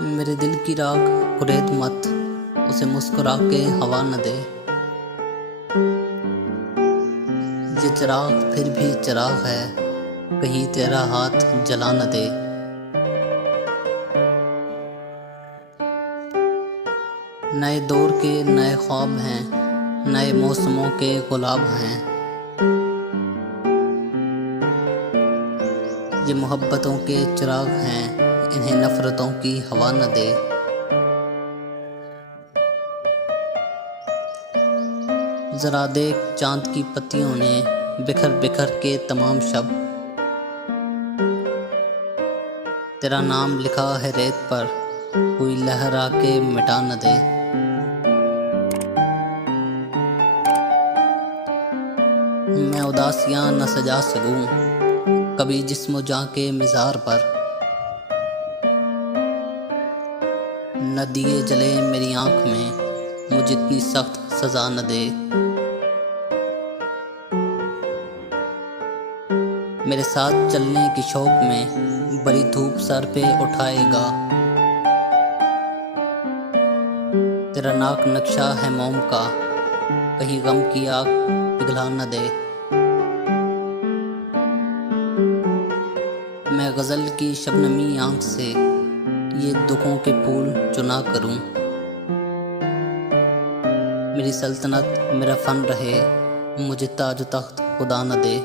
मेरे दिल की राख कुरेद मत, उसे मुस्कुरा के हवा न दे। ये चिराग फिर भी चिराग है, कहीं तेरा हाथ जला न दे। नए दौर के नए ख्वाब हैं, नए मौसमों के गुलाब हैं। ये मोहब्बतों के चिराग हैं, इन्हें नफरतों की हवा न दे। जरा देख चांद की पत्तियों ने बिखर बिखर के तमाम शब तेरा नाम लिखा है रेत पर, कोई लहर आके मिटा न दे। मैं उदासियां न सजा सकूं कभी जिस्म जां के मिज़ार पर, न दिए जले मेरी आंख में मुझे इतनी सख्त सजा न दे। मेरे साथ चलने की शौक में बड़ी धूप सर पे उठाएगा, तेरा नाक नक्शा है मोम का, कहीं गम की आग पिघला न दे। मैं गज़ल की शबनमी आंख से ये दुखों के फूल चुना करूं। मेरी सल्तनत मेरा फन रहे, मुझे ताज तख्त खुदा न दे।